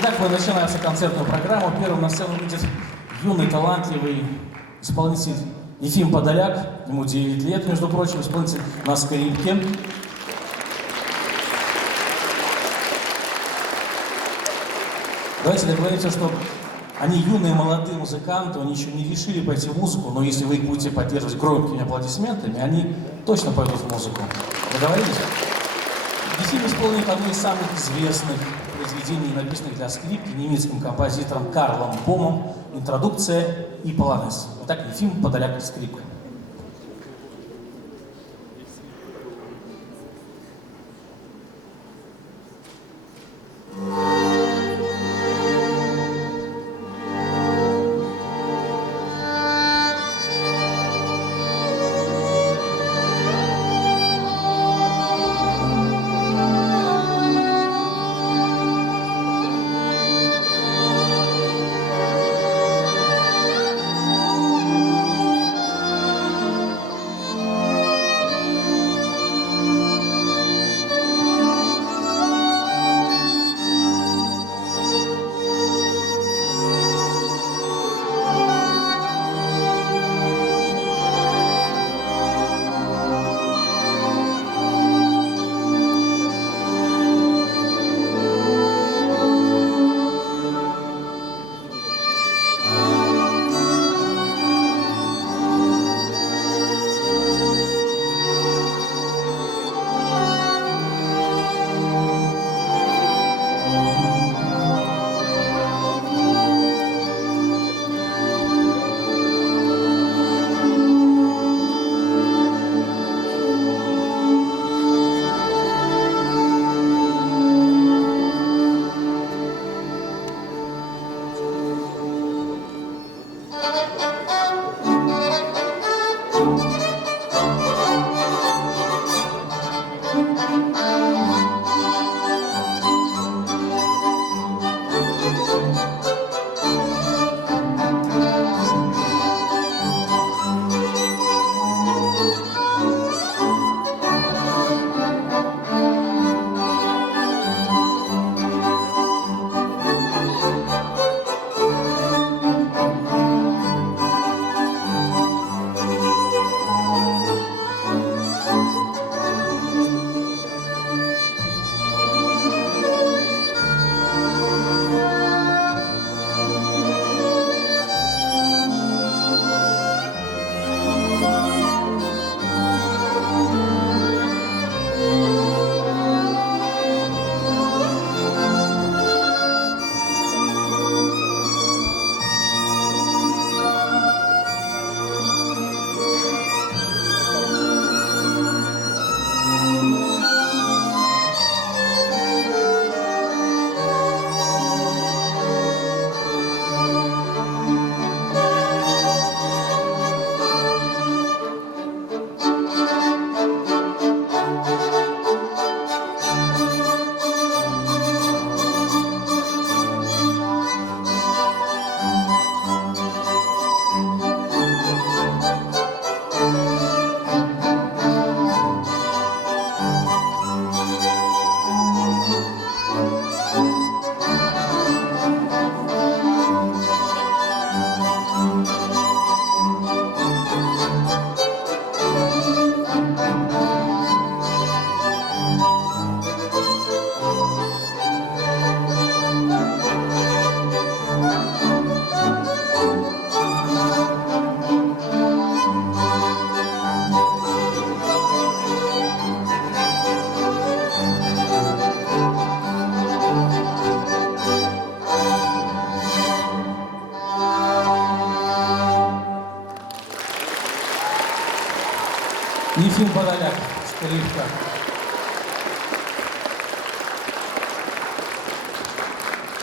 Итак, мы начинаем нашу концертную программу. Первым на сцену выйдет юный, талантливый исполнитель Ефим Подоляк. Ему 9 лет, между прочим, исполнитель на скрипке. Давайте договоримся, что они юные, молодые музыканты, они еще не решили пойти в музыку, но если вы их будете поддерживать громкими аплодисментами, они точно пойдут в музыку. Договорились? Ефим исполнит одно из самых известных произведений, написанных для скрипки немецким композитором Карлом Бомом, «Интродукция» и «Полонез». Итак, Ефим Подоляк, скрипка. Ефим Подоляк, скрипка.